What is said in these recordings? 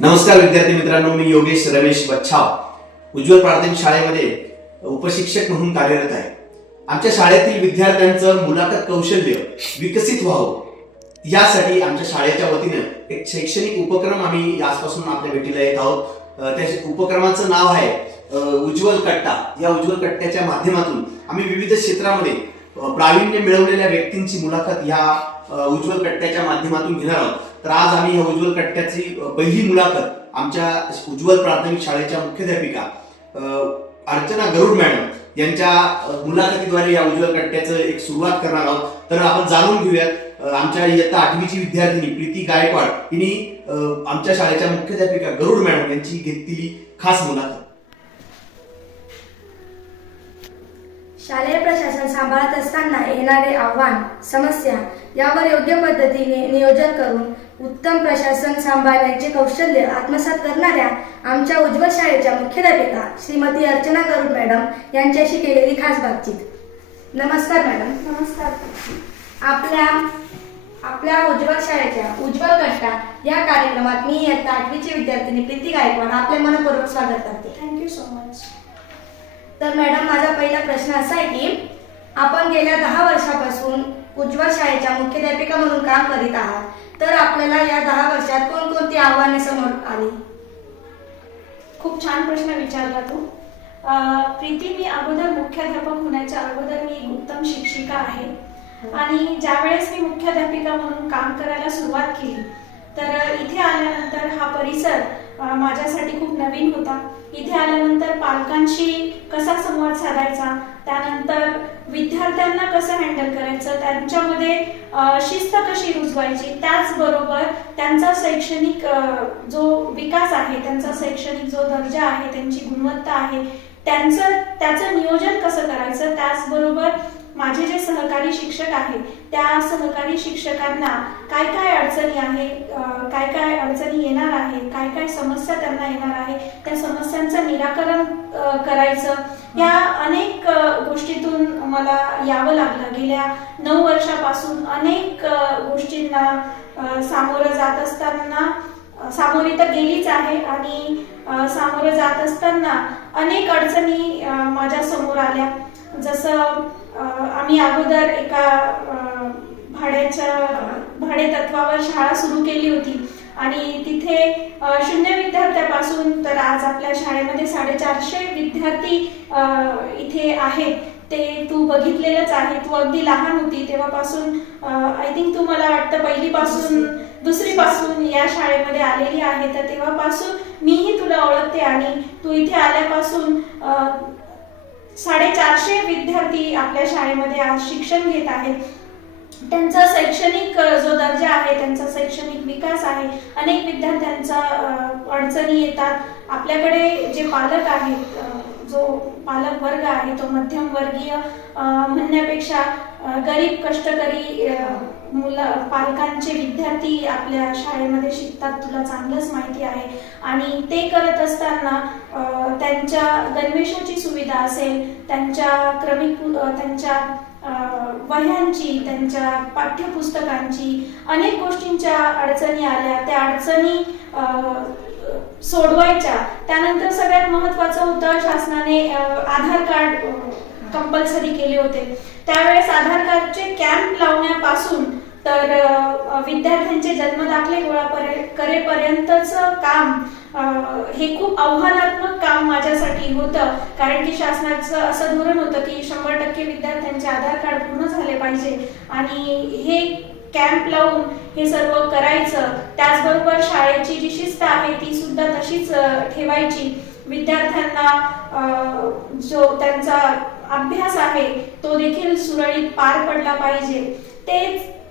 नमस्कार विद्यार्थी मित्रांनो मी योगेश रमेश बच्छाव. उज्ज्वल प्राथमिक शाळेमध्ये उपशिक्षक म्हणून कार्यरत आहे. आमच्या शाळेतील विद्यार्थ्यांचं मुलाखत कौशल्य विकसित व्हावं. यासाठी आमच्या शाळेच्या वतीनं एक शैक्षणिक उपक्रम आम्ही आजपासून आपल्या भेटीला येत आहोत. त्या उपक्रमाचं नाव आहे उज्ज्वल कट्टा. या उज्ज्वल कट्ट्याच्या माध्यमातून आम्ही विविध क्षेत्रामध्ये प्राविण्य प्रावीण्य मिळवलेल्या व्यक्तींची मुलाखत या उज्ज्वल कट्ट्याच्या माध्यमातून घेणार आहोत. तर आज आम्ही ह्या उज्ज्वल कट्ट्याची पहिली मुलाखत आमच्या उज्ज्वल प्राथमिक शाळेच्या मुख्याध्यापिका अर्चना गरुड मॅडम यांच्या मुलाखतीद्वारे या उज्ज्वल कट्ट्याचं एक सुरुवात करणार आहोत. तर आपण जाणून घेऊयात आमच्या इयत्ता आठवीची विद्यार्थिनी प्रीती गायकवाड हिने आमच्या शाळेच्या मुख्याध्यापिका गरुड मॅडम यांची घेतलेली खास मुलाखत. शालेय प्रशासन सांभाळत असताना येणारे आव्हान समस्या यावर योग्य पद्धतीने नियोजन करून उत्तम प्रशासन सांभाळण्याचे कौशल्य आत्मसात करणाऱ्या आमच्या उज्ज्वल शाळेच्या मुख्याध्यापिका श्रीमती अर्चना गरुड मॅडम यांच्याशी केलेली खास बातचीत. नमस्कार मॅडम. नमस्कार. आपल्या आपल्या उज्ज्वल शाळेच्या उज्ज्वल कट्टा या कार्यक्रमात मी इयत्ता आठवीची विद्यार्थिनी प्रीती गायकवाड आपले मनपूर्वक स्वागत करते. थँक्यू सो मच तर मॅडम माझा पहिला प्रश्न असा आहे की आपण गेल्या दहा वर्षापासून उज्ज्वल शाळेच्या मुख्याध्यापिका म्हणून काम करीत आहात. तर आपल्याला या दहा वर्षात कोणकोणती आव्हाने समोर आली? खूप छान प्रश्न विचारला तू. प्रीती मी अगोदर मुख्याध्यापक होण्याच्या अगोदर मी एक उत्तम शिक्षिका आहे. आणि ज्यावेळेस मी मुख्याध्यापिका म्हणून काम करायला सुरुवात केली तर इथे आल्यानंतर हा परिसर माझ्यासाठी खूप नवीन होता. इथे आल्यानंतर पालकांशी कसा संवाद साधायचा? त्यानंतर विद्यार्थ्यांना कसं हँडल करायचं? त्यांच्यामध्ये शिस्त कशी रुजवायची? त्याचबरोबर त्यांचा शैक्षणिक जो विकास आहे त्यांचा शैक्षणिक जो दर्जा आहे त्यांची गुणवत्ता आहे त्यांचं त्याचं नियोजन कसं करायचं? त्याचबरोबर माझे जे सहकारी शिक्षक आहेत त्या सहकारी शिक्षकांना काय काय अडचणी आहे काय काय अडचणी येणार आहे काय काय समस्या त्यांना येणार आहे त्या समस्यांचं निराकरण करायचं या अनेक गोष्टीतून मला यावं लागलं. गेल्या नऊ वर्षापासून अनेक गोष्टींना सामोरं जात असताना सामोरी तर गेलीच आहे आणि सामोरं जात असताना अनेक अडचणी माझ्यासमोर आल्या. जसं आम्ही अगोदर एका भाड्याच्या भाडे तत्वावर शाळा सुरू केली होती. आणि तिथे शून्य विद्यार्थ्यापासून तर आज आपल्या शाळेमध्ये साडेचारशे विद्यार्थी इथे आहेत ते तू बघितलेलंच आहे. तू अगदी लहान होती तेव्हापासून. आय थिंक तू मला वाटतं पहिलीपासून दुसरी पासून या शाळेमध्ये आलेली आहे. तर तेव्हापासून मीही तुला ओळखते आणि तू इथे आल्यापासून साडेचारशे विद्यार्थी आपल्या शाळेमध्ये आज शिक्षण घेत आहेत. त्यांचा शैक्षणिक जो दर्जा आहे त्यांचा शैक्षणिक विकास आहे अनेक विद्यार्थ्यांचा अडचणी येतात. आपल्याकडे जे पालक आहेत जो पालक वर्ग आहे तो मध्यम वर्गीय म्हणण्यापेक्षा गरीब कष्टकरी मुलं पालकांचे विद्यार्थी आपल्या शाळेमध्ये शिकतात तुला चांगलंच माहिती आहे. आणि ते करत असताना त्यांच्या गणवेशाची सुविधा असेल त्यांच्या क्रमिक त्यांच्या वह्यांची त्यांच्या पाठ्यपुस्तकांची अनेक गोष्टींच्या अडचणी आल्या. त्या अडचणी सोडवायच्या. त्यानंतर सगळ्यात महत्वाचं होतं शासनाने आधार कार्ड कंपल्सरी केले होते. त्यावेळेस आधार कार्डचे कॅम्प लावण्यापासून तर विद्यार्थ्यांचे जन्मदाखले गोळा करेपर्यंतच करेपर्यंतचं काम हे खूप आव्हानात्मक काम माझ्यासाठी होतं. कारण की शासनाचं असं धोरण होतं की शंभर टक्के विद्यार्थ्यांचे आधार कार्ड पूर्ण झाले पाहिजे. आणि हे कॅम्प लावून हे सर्व करायचं त्याचबरोबर शाळेची जी शिस्त आहे ती सुद्धा तशीच ठेवायची. विद्यार्थ्यांना जो त्यांचा अभ्यास आहे तो देखील सुरळीत पार पडला पाहिजे. ते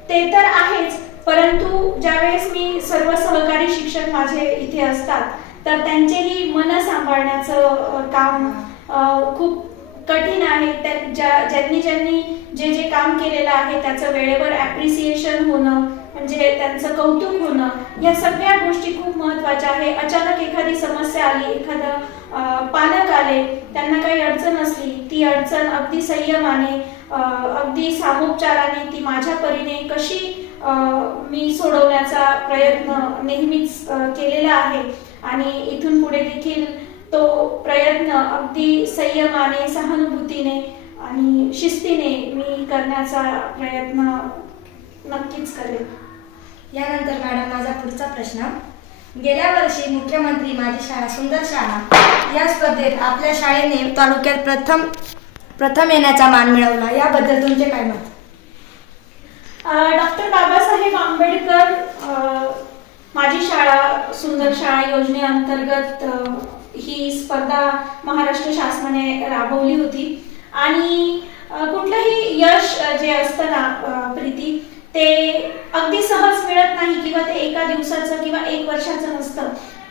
ते तर आहेच परंतु ज्यावेळेस मी सर्व सहकारी शिक्षक माझे इथे असतात तर त्यांचेही मन सांभाळण्याचं काम खूप कठीण आहे. त्या- ज्या ज्यांनी ज्यांनी जे जे काम केलेलं आहे त्याचं वेळेवर ॲप्रिसिएशन होणं म्हणजे त्यांचं कौतुक होणं या सगळ्या गोष्टी खूप महत्त्वाच्या आहे. अचानक एखादी समस्या आली एखादं पालक आले त्यांना काही अडचण असली ती अडचण अगदी संयमाने अगदी सामोपचाराने ती माझ्या परीने कशी मी सोडवण्याचा प्रयत्न नेहमीच केलेला आहे. आणि इथून पुढे देखील तो प्रयत्न अगदी संयमाने सहानुभूतीने आणि शिस्तीने मी करण्याचा प्रयत्न नक्कीच करेन. यानंतर मॅडम माझा पुढचा प्रश्न. गेल्या वर्षी मुख्यमंत्री माझी शाळा सुंदर शाळा. या स्पर्धेत आपल्या शाळेने तालुक्यात प्रथम प्रथम येण्याचा मान मिळवला. याबद्दल तुमचे काय मत? डॉक्टर बाबासाहेब आंबेडकर माझी शाळा सुंदर शाळा योजनेअंतर्गत ही स्पर्धा महाराष्ट्र शासनाने राबवली होती. आणि कुठलंही यश जे असतं ना प्रीती ते अगदी सहज मिळत नाही किंवा ते एका दिवसाचं किंवा एक वर्षाचं नसतं.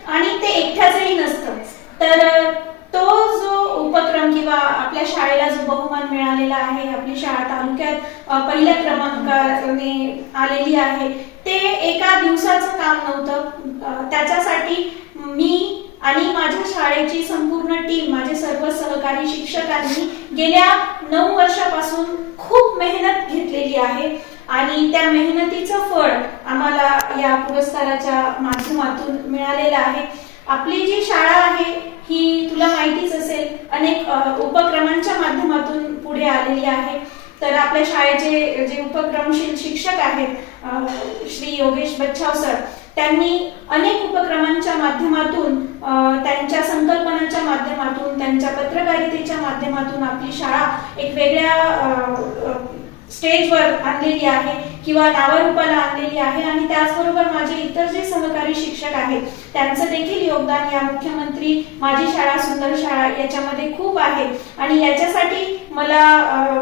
आणि ते एकट्याचंही नसतं. तर तो जो उपक्रम किंवा आपल्या शाळेला जो बहुमान मिळालेला आहे आपली शाळा तालुक्यात पहिल्या क्रमांकाने आलेली आहे ते एका दिवसाचं काम नव्हतं. त्याच्यासाठी मी आणि माझ्या शाळेची संपूर्ण टीम माझे सर्व सहकारी शिक्षकांनी गेल्या नऊ वर्षापासून खूप मेहनत घेतलेली आहे. आणि त्या मेहनतीचं फळ आम्हाला या पुरस्काराच्या माध्यमातून मिळालेलं आहे. आपली जी शाळा आहे ही तुला माहितीच असेल अनेक उपक्रमांच्या माध्यमातून पुढे आलेली आहे. तर आपल्या शाळेचे जे उपक्रमशील शिक्षक आहेत श्री योगेश बच्छाव सर त्यांनी अनेक उपक्रमांच्या माध्यमातून त्यांच्या संकल्पनांच्या माध्यमातून त्यांच्या पत्रकारितेच्या माध्यमातून आपली शाळा एक वेगळ्या स्टेजवर आणलेली आहे किंवा नावारूपाला आणलेली आहे आणि त्याचबरोबर माझे इतर जे सहकारी शिक्षक आहेत त्यांचं देखील योगदान या मुख्यमंत्री माझी शाळा सुंदर शाळा याच्यामध्ये खूप आहे. आणि याच्यासाठी मला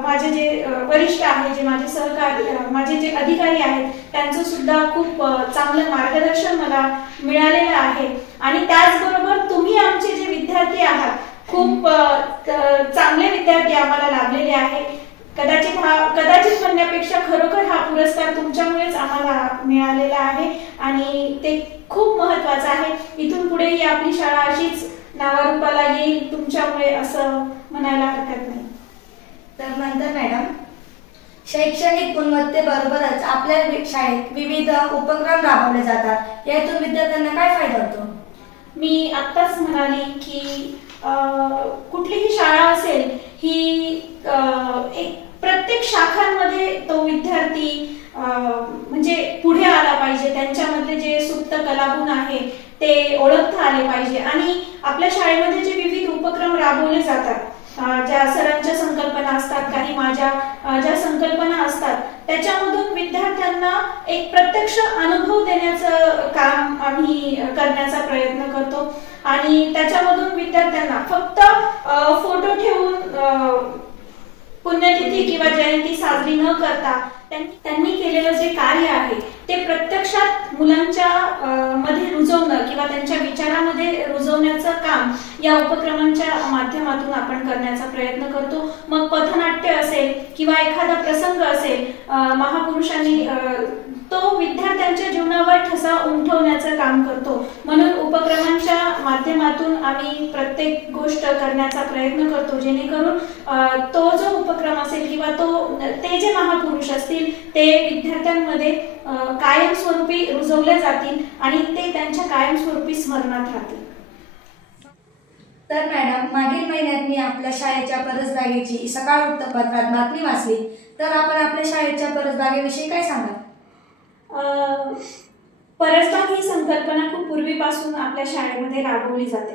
माझे जे वरिष्ठ आहे जे माझे सहकारी माझे जे अधिकारी आहेत त्यांचं सुद्धा खूप चांगलं मार्गदर्शन मला मिळालेलं आहे. आणि त्याचबरोबर तुम्ही आमचे जे विद्यार्थी आहात खूप चांगले विद्यार्थी आम्हाला लाभलेले आहे. कदाचित हा कदाचित म्हणण्यापेक्षा खरोखर हा पुरस्कार तुमच्यामुळेच आम्हाला मिळालेला आहे आणि ते खूप महत्वाचं आहे. इथून पुढे ही आपली शाळा अशीच नावारूपाला येईल तुमच्यामुळे असं म्हणायला हरकत नाही. तर नंतर मॅडम शैक्षणिक गुणवत्तेबरोबरच आपल्या शाळेत विविध उपक्रम राबवले जातात. यातून विद्यार्थ्यांना काय फायदा होतो? मी आत्ताच म्हणाली की कुठलीही शाळा असेल ही अं, एक प्रत्येक शाखांमध्ये तो विद्यार्थी अं, म्हणजे पुढे आला पाहिजे त्यांच्यामधले जे सुप्त कलागुण आहे ते ओळखता आले पाहिजे आणि आपल्या शाळेमध्ये जे विविध उपक्रम राबवले जातात अं, ज्या सरांच्या संकल्पना असतात काही माझ्या अं, ज्या संकल्पना असतात त्याच्यामधून विद्यार्थ्यांना एक प्रत्यक्ष अनुभव देण्याचं काम आम्ही करण्याचा प्रयत्न करतो आणि त्याच्यामधून विद्यार्थ्यांना फक्त अं, फोटो ठेवून अं, पुण्यतिथी किंवा जयंती साजरी न करता त्यांनी त्यांनी केलेलं जे कार्य आहे ते प्रत्यक्षात मुलांच्या अं, मध्ये रुजवणं किंवा त्यांच्या विचारामध्ये रुजवण्याचं काम या उपक्रमांच्या माध्यमातून आपण करण्याचा प्रयत्न करतो. मग पथनाट्य असेल किंवा एखादा प्रसंग असेल अं, महापुरुषांनी अं, तो विद्यार्थ्यांच्या जीवनावर ठसा उमटवण्याचं काम करतो. म्हणून उपक्रमांच्या माध्यमातून आम्ही प्रत्येक गोष्ट करण्याचा प्रयत्न करतो. जेणेकरून तो जो उपक्रम असेल किंवा तो ते जे महापुरुष असतील ते विद्यार्थ्यांमध्ये कायमस्वरूपी रुजवले जातील आणि ते त्यांच्या कायमस्वरूपी स्मरणात राहतील. तर मॅडम मागील महिन्यात मी आपल्या शाळेच्या परसबागेची सकाळ वृत्तपत्रात बातमी वाचली. तर आपण आपल्या शाळेच्या परसबागेविषयी काय सांगाल? परसबाग ही संकल्पना खूप पूर्वीपासून आपल्या शाळेमध्ये राबवली जाते.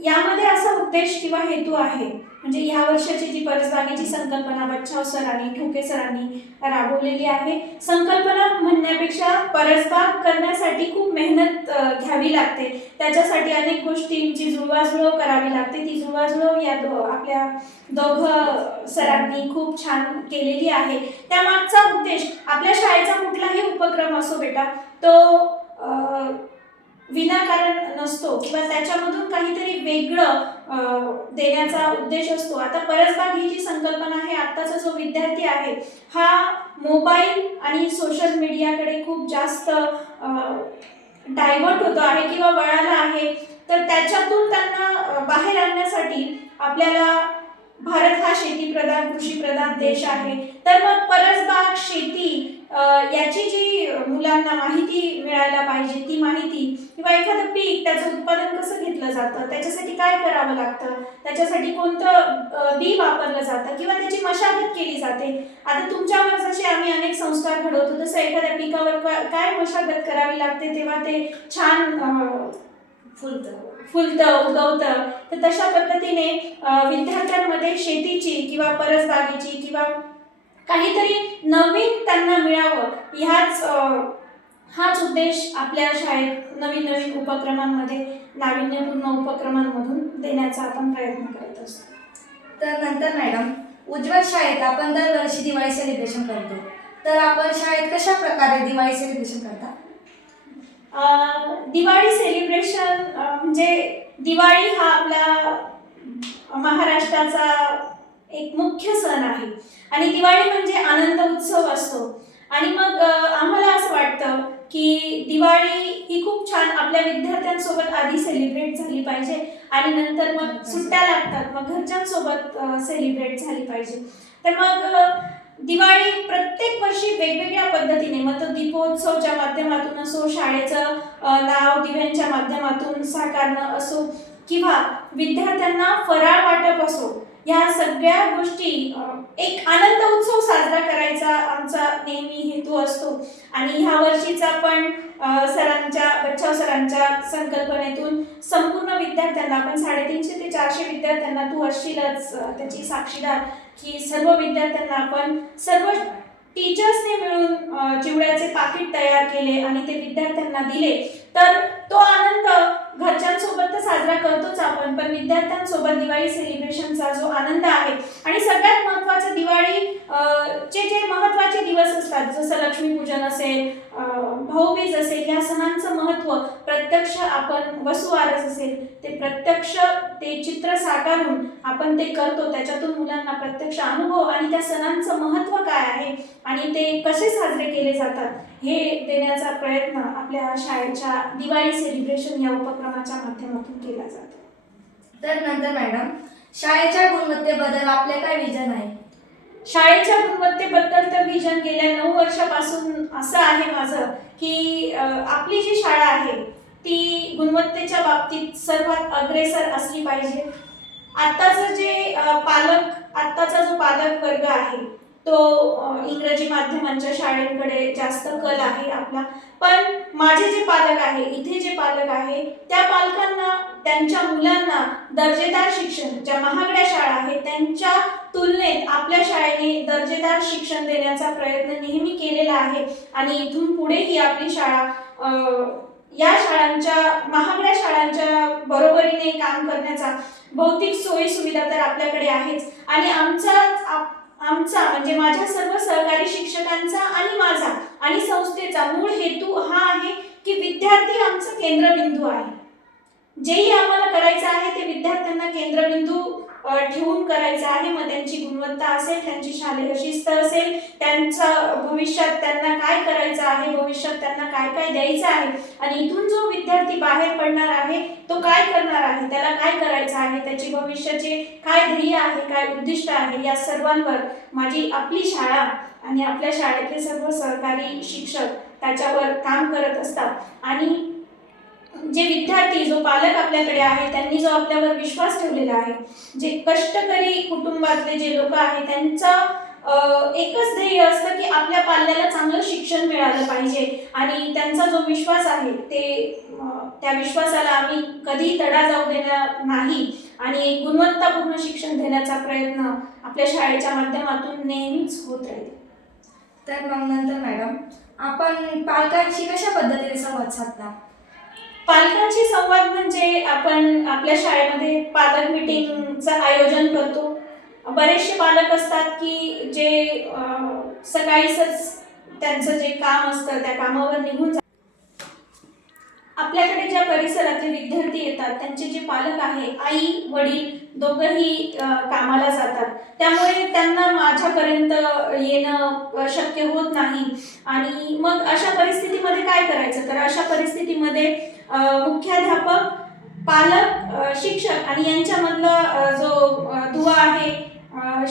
यामध्ये असा उद्देश किंवा हेतू आहे म्हणजे ह्या वर्षाची जी परसबागेची संकल्पना बच्छाव सरांनी ठोके सरांनी राबवलेली आहे. संकल्पना म्हणण्यापेक्षा परसबाग करण्यासाठी खूप मेहनत घ्यावी लागते. त्याच्यासाठी अनेक गोष्टींची जुळवाजुळव करावी लागते. ती जुळवाजुळव या दो आपल्या दोघं सरांनी खूप छान केलेली आहे. त्यामागचा उद्देश आपल्या शाळेचा कुठलाही उपक्रम असो बेटा तो विनाकारण नसतो किंवा त्याच्यामधून काहीतरी वेगळं देण्याचा उद्देश असतो. आता परसबाग ही जी संकल्पना आहे आत्ताचा जो विद्यार्थी आहे हा मोबाईल आणि सोशल मीडियाकडे खूप जास्त डायव्हर्ट होतो आहे किंवा वळाला आहे तर त्याच्यातून त्यांना बाहेर आणण्यासाठी आपल्याला भारत हा शेतीप्रधान कृषीप्रधान देश आहे. तर मग परसबाग शेती याची जी मुलांना माहिती मिळायला पाहिजे ती माहिती किंवा एखादं पीक त्याचं उत्पादन कसं घेतलं जातं त्याच्यासाठी काय करावं लागतं त्याच्यासाठी कोणतं बी वापरलं जातं किंवा त्याची मशागत केली जाते. आता तुमच्यावर जसे आम्ही अनेक संस्कार घडवतो तसं एखाद्या पिकावर काय मशागत करावी लागते तेव्हा ते छान फुलतं फुलतं उगवतं. तर तशा पद्धतीने विद्यार्थ्यांमध्ये शेतीची किंवा परसबागेची किंवा काहीतरी नवीन त्यांना मिळावं ह्याच हाच उद्देश आपल्या शाळेत नवीन नवीन उपक्रमांमध्ये नाविन्यपूर्ण उपक्रमांमधून देण्याचा आपण प्रयत्न करत असतो. तर नंतर मॅडम उज्ज्वल शाळेत आपण दरवर्षी दिवाळी सेलिब्रेशन करतो. तर आपण शाळेत कशा प्रकारे दिवाळी सेलिब्रेशन करता? दिवाळी सेलिब्रेशन म्हणजे दिवाळी हा आपल्या महाराष्ट्राचा एक मुख्य सण आहे. आणि दिवाळी म्हणजे आनंद उत्सव असतो. आणि मग आम्हाला असं वाटतं की दिवाळी ही खूप छान आपल्या विद्यार्थ्यांसोबत आधी सेलिब्रेट झाली पाहिजे आणि नंतर मग सुट्ट्या लागतात. मग घरच्यांसोबत सेलिब्रेट झाली पाहिजे. तर मग दिवाळी प्रत्येक वर्षी वेगवेगळ्या पद्धतीने मग तो दीपोत्सवच्या माध्यमातून असो शाळेचं नाव दिव्यांच्या माध्यमातून साकारणं असो किंवा विद्यार्थ्यांना फराळ वाटप असो या सगळ्या गोष्टी एक आनंद उत्सव साजरा करायचा आमचा नेहमी हेतू असतो. आणि ह्या वर्षीचा पण सरांच्या बच्चाव सरांच्या संकल्पनेतून संपूर्ण विद्यार्थ्यांना आपण साडेतीनशे ते चारशे विद्यार्थ्यांना तू असशीलच त्याची साक्षीदार की सर्व विद्यार्थ्यांना आपण सर्व टीचर्सने मिळून चिवड्याचे पाकिट तयार केले आणि ते विद्यार्थ्यांना दिले. तर तो आनंद घरच्यांसोबत तर साजरा करतोच आपण पण विद्यार्थ्यांसोबत दिवाळी सेलिब्रेशनचा जो आनंद आहे आणि सगळ्यात महत्त्वाचं दिवाळी चे जे महत्त्वाचे दिवस असतात जसं लक्ष्मीपूजन असेल भाऊबीज असेल या सणांचं महत्त्व प्रत्यक्ष आपण वसुवारस असेल ते प्रत्यक्ष ते चित्र साकारून आपण ते करतो त्याच्यातून मुलांना प्रत्यक्ष अनुभव आणि त्या सणांचं महत्त्व काय आहे आणि ते कसे साजरे केले जातात हे देण्याचा प्रयत्न आपल्या शाळेच्या दिवाळी सेलिब्रेशन या उपक्रमाच्या माध्यमातून केला जातो. तर नंतर मॅडम शाळेच्या गुणवत्तेबद्दल आपले काय विजन आहे? शाळेच्या गुणवत्तेबद्दल तर विजन गेल्या नऊ वर्षापासून असं आहे माझं की आपली जी शाळा आहे ती गुणवत्तेच्या बाबतीत सर्वात अग्रेसर असली पाहिजे. आत्ताचं जे पालक आत्ताचा जो पालक वर्ग आहे तो इंग्रजी माध्यमांच्या शाळेकडे जास्त कल आहे आपला. पण माझे जे पालक आहे इथे जे पालक आहे त्या पालकांना त्यांच्या मुलांना दर्जेदार शिक्षण ज्या महागड्या शाळा आहेत त्यांच्या तुलनेत आपल्या शाळेने दर्जेदार शिक्षण देण्याचा प्रयत्न नेहमी केलेला आहे. आणि इथून पुढेही आपली शाळा या शाळांच्या महागड्या शाळांच्या बरोबरीने काम करण्याचा भौतिक सोयी सुविधा तर आपल्याकडे आहेच. आणि आमचा आप- आमचा म्हणजे माझ्या सर्व सहकारी शिक्षकांचा आणि माझा आणि संस्थेचा मूळ हेतू हा आहे की विद्यार्थी आमचं केंद्रबिंदू आहे. जेही आम्हाला करायचं आहे ते विद्यार्थ्यांना केंद्रबिंदू ठेवून करायचं आहे. मग त्यांची गुणवत्ता असेल त्यांची शालेय शिस्त असेल त्यांचं भविष्यात त्यांना काय करायचं आहे भविष्यात त्यांना काय काय द्यायचं आहे आणि इथून जो विद्यार्थी बाहेर पडणार आहे तो काय करणार आहे? त्याला काय करायचं आहे? त्याची भविष्याचे काय ध्येय आहे काय उद्दिष्ट आहे? या सर्वांवर माझी आपली शाळा आणि आपल्या शाळेतले सर्व सहकारी शिक्षक त्याच्यावर काम करत असतात. आणि जे विद्यार्थी जो पालक आपल्याकडे आहे त्यांनी जो आपल्यावर विश्वास ठेवलेला आहे जे कष्टकरी कुटुंबातले जे लोक आहेत त्यांचं एकच ध्येय असतं की आपल्या पाल्याला चांगलं शिक्षण मिळालं पाहिजे. आणि त्यांचा जो विश्वास आहे ते त्या विश्वासाला आम्ही कधीही तडा जाऊ देणार नाही. आणि गुणवत्तापूर्ण शिक्षण देण्याचा प्रयत्न आपल्या शाळेच्या माध्यमातून नेहमीच होत राहील. तर मग नंतर मॅडम आपण पालकांशी कशा पद्धतीने संवाद साधता? पालकांशी संवाद म्हणजे आपण आपल्या शाळेमध्ये पालक मिटिंगचं आयोजन करतो. बरेचसे पालक असतात की जे सकाळीच त्यांचं जे काम असतं त्या कामावर निघून जा- आपल्याकडे ज्या परिसरातले विद्यार्थी येतात त्यांचे जे पालक आहे आई वडील दोघंही कामाला जातात. त्यामुळे त्यांना माझ्यापर्यंत येणं शक्य होत नाही. आणि मग अशा परिस्थितीमध्ये काय करायचं? तर अशा परिस्थितीमध्ये मुख्याध्यापक पालक शिक्षक आणि यांच्यामधला जो दुवा आहे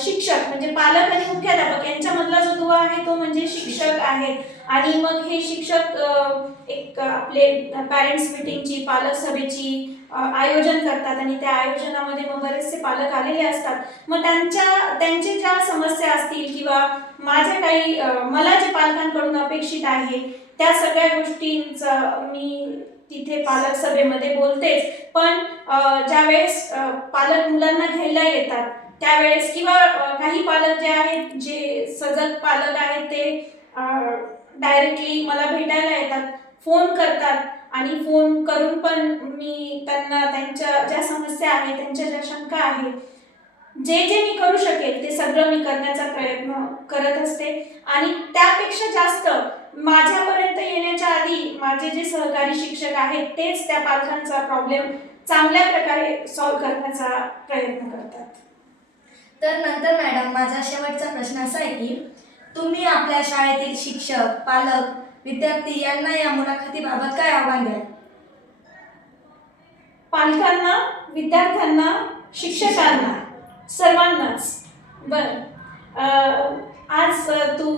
शिक्षक म्हणजे पालक आणि मुख्याध्यापक यांच्यामधला जो दुवा आहे तो म्हणजे शिक्षक आहे. आणि मग हे शिक्षक एक आपले पॅरेंट्स मिटिंगची पालक सभेची आयोजन करतात आणि त्या आयोजनामध्ये मग बरेचसे पालक आलेले असतात. मग त्यांच्या त्यांचे ज्या समस्या असतील किंवा माझ्या काही मला जे पालकांकडून अपेक्षित आहे त्या सगळ्या गोष्टींचं मी तिथे पालक सभेमध्ये बोलतेच. पण ज्यावेळेस पालक मुलांना घ्यायला येतात त्यावेळेस किंवा काही पालक जे आहेत जे सजग पालक आहेत ते डायरेक्टली मला भेटायला येतात फोन करतात. आणि फोन करून पण मी त्यांना त्यांच्या ज्या समस्या आहेत त्यांच्या ज्या शंका आहेत जे जे मी करू शकेल ते सगळं मी करण्याचा प्रयत्न करत असते. आणि त्यापेक्षा जास्त माझ्यापर्यंत येण्याच्या आधी माझे जे सहकारी शिक्षक आहेत तेच त्या पालकांचा प्रॉब्लेम चांगल्या प्रकारे सॉल्व्ह करण्याचा प्रयत्न करतात. तर नंतर मॅडम माझा शेवटचा प्रश्न असा आहे की तुम्ही आपल्या शाळेतील शिक्षक पालक विद्यार्थी यांना या मुलाखतीबाबत काय आव्हान द्याल? पालकांना विद्यार्थ्यांना शिक्षकांना सर्वांनाच. बर. आज तू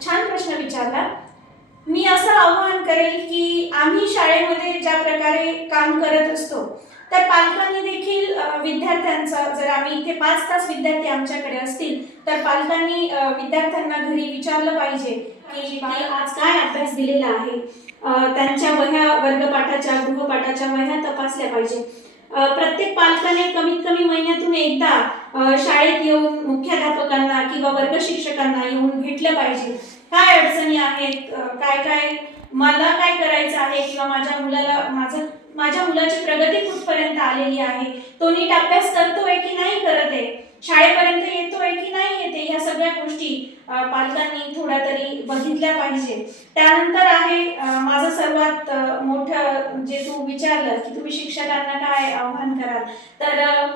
छान प्रश्न विचारला. मी असं आवाहन करेल की आम्ही शाळेमध्ये ज्या प्रकारे काम करत असतो तर पालकांनी देखील विद्यार्थ्यांचा जर आम्ही इथे पाच तास विद्यार्थी आमच्याकडे असतील तर पालकांनी विद्यार्थ्यांना घरी विचारलं पाहिजे. की आज काय अभ्यास दिलेला आहे त्यांच्या वह्या वर्गपाठाच्या गृहपाठाच्या वह्या तपासल्या पाहिजे. प्रत्येक पालकाने कमीत कमी महिन्यातून एकदा शाळेत येऊन मुख्याध्यापकांना किंवा वर्ग शिक्षकांना येऊन भेटलं पाहिजे. काय अडचणी आहेत? काय काय मला काय करायचं आहे? किंवा माझ्या मुलाला माझं माझ्या मुलाची प्रगती कुठपर्यंत आलेली आहे? तो नीट अभ्यास करतोय की नाही करत आहे? शाळेपर्यंत येतोय की नाही येते ह्या सगळ्या गोष्टी पालकांनी थोड्या तरी बघितल्या पाहिजे. त्यानंतर आहे माझं सर्वात मोठं जे तू विचारलं की तुम्ही शिक्षकांना काय आव्हान कराल तर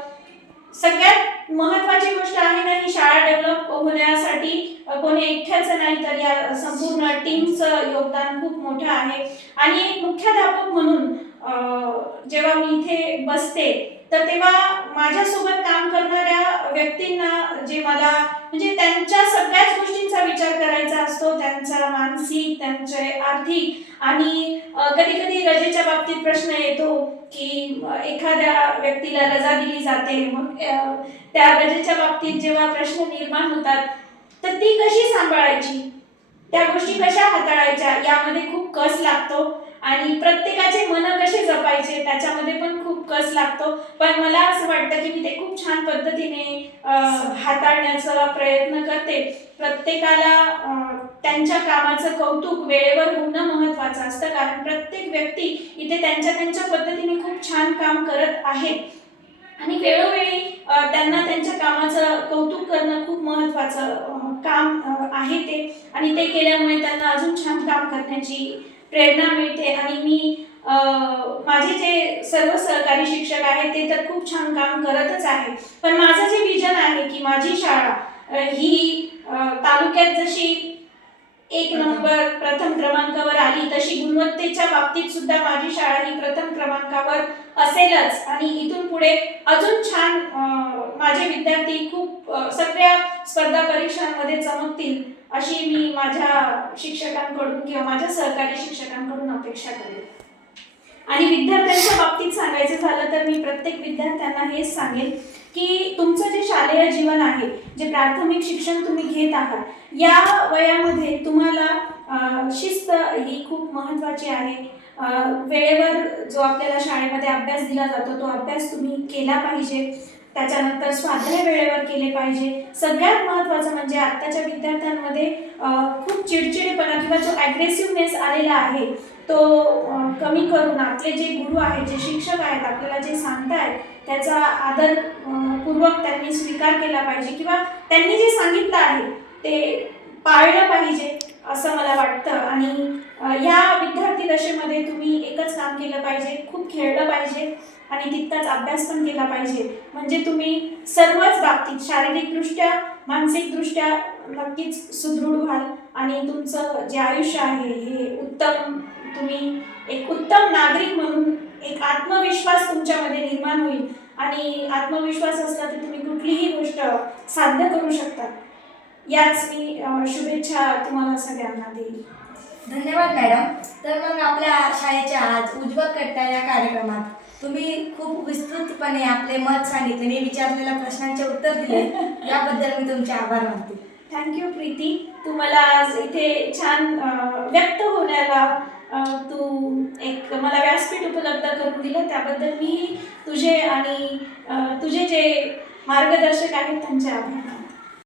सगळ्यात महत्वाची गोष्ट आहे ना ही शाळा डेव्हलप होण्यासाठी कोणी एकट्याचं नाही तर या संपूर्ण टीमचं योगदान खूप मोठं आहे. आणि एक मुख्याध्यापक म्हणून जेव्हा मी इथे बसते तर तेव्हा माझ्यासोबत काम करणाऱ्या व्यक्तींना जे मला म्हणजे त्यांच्या सगळ्याच गोष्टींचा विचार करायचा असतो त्यांचा मानसिक त्यांचे आर्थिक आणि कधी कधी रजेच्या बाबतीत प्रश्न येतो की एखाद्या व्यक्तीला रजा दिली जाते मग त्या रजेच्या बाबतीत जेव्हा प्रश्न निर्माण होतात तर ती कशी सांभाळायची? त्या गोष्टी कशा हाताळायच्या? यामध्ये खूप कस लागतो? आणि प्रत्येकाचे मन कसे जपायचे त्याच्यामध्ये पण खूप कस लागतो. पण मला असं वाटतं की मी ते खूप छान पद्धतीने हाताळण्याचा प्रयत्न करते. प्रत्येकाला त्यांच्या कामाचं कौतुक वेळेवर होणं महत्वाचं असतं. कारण प्रत्येक व्यक्ती इथे त्यांच्या त्यांच्या पद्धतीने खूप छान काम करत आहेत आणि वेळोवेळी त्यांना त्यांच्या कामाचं कौतुक करणं खूप महत्वाचं काम आहे ते. आणि ते केल्यामुळे त्यांना अजून छान काम करण्याची प्रेरणा मिळते आणि मी अ, माझे जे सर्व सहकारी शिक्षक आहेत ते तर खूप छान काम करतच आहे पण माझं जे विजन आहे की माझी शाळा ही तालुक्यात जशी एक नंबर प्रथम क्रमांकावर आली तशी गुणवत्तेच्या बाबतीत सुद्धा माझी शाळा ही प्रथम क्रमांकावर असेलच. आणि इथून पुढे अजून छान माझे विद्यार्थी खूप सगळ्या स्पर्धा परीक्षांमध्ये चमकतील. अशी मी माझ्या शिक्षकांकडून किंवा माझ्या सहकारी शिक्षकांकडून अपेक्षा करेन आणि विद्यार्थ्यांच्या बाबतीत सांगायचं झालं तर मी प्रत्येक विद्यार्थ्यांना हेच सांगेन की तुमचं जे शालेय जीवन आहे जे प्राथमिक शिक्षण तुम्ही घेत आहात या वयामध्ये तुम्हाला शिस्त ही खूप महत्त्वाची आहे. वेळेवर जो आपल्याला शाळेमध्ये अभ्यास दिला जातो तो अभ्यास तुम्ही केला पाहिजे. त्याच्यानंतर स्वाध्याय वेळेवर केले पाहिजे. सगळ्यात महत्त्वाचं म्हणजे आत्ताच्या विद्यार्थ्यांमध्ये खूप चिडचिडेपणा किंवा जो ॲग्रेसिव्हनेस आलेला आहे तो कमी करून आपले जे गुरु आहेत जे शिक्षक आहेत आपल्याला जे सांगतायत त्याचा आदर पूर्वक त्यांनी स्वीकार केला पाहिजे किंवा त्यांनी जे सांगितलं आहे ते पाळलं पाहिजे असं मला वाटतं. आणि या विद्यार्थी दशेमध्ये तुम्ही एकच काम केलं पाहिजे खूप खेळलं पाहिजे. आणि तितकाच अभ्यास पण केला पाहिजे. म्हणजे तुम्ही सर्वच बाबतीत शारीरिकदृष्ट्या मानसिकदृष्ट्या नक्कीच सुदृढ व्हाल आणि तुमचं जे आयुष्य आहे हे उत्तम तुम्ही एक उत्तम नागरिक म्हणून एक आत्मविश्वास तुमच्यामध्ये निर्माण होईल. आणि आत्मविश्वास असला तर तुम्ही कुठलीही गोष्ट साध्य करू शकता. याच मी शुभेच्छा तुम्हाला सगळ्यांना देईल धन्यवाद मॅडम. तर मग आपल्या शाळेच्या आज उज्ज्वल करता या कार्यक्रमात तुम्ही खूप विस्तृतपणे आपले मत सांगितले मी विचारलेल्या प्रश्नांचे उत्तर दिले. याबद्दल मी तुमचे आभार मानते. थँक्यू प्रीती. तू मला आज इथे छान व्यक्त होण्याला तू एक मला व्यासपीठ उपलब्ध करून दिलं. त्याबद्दल मी तुझे आणि तुझे जे मार्गदर्शक आहेत त्यांचे आभार मानते.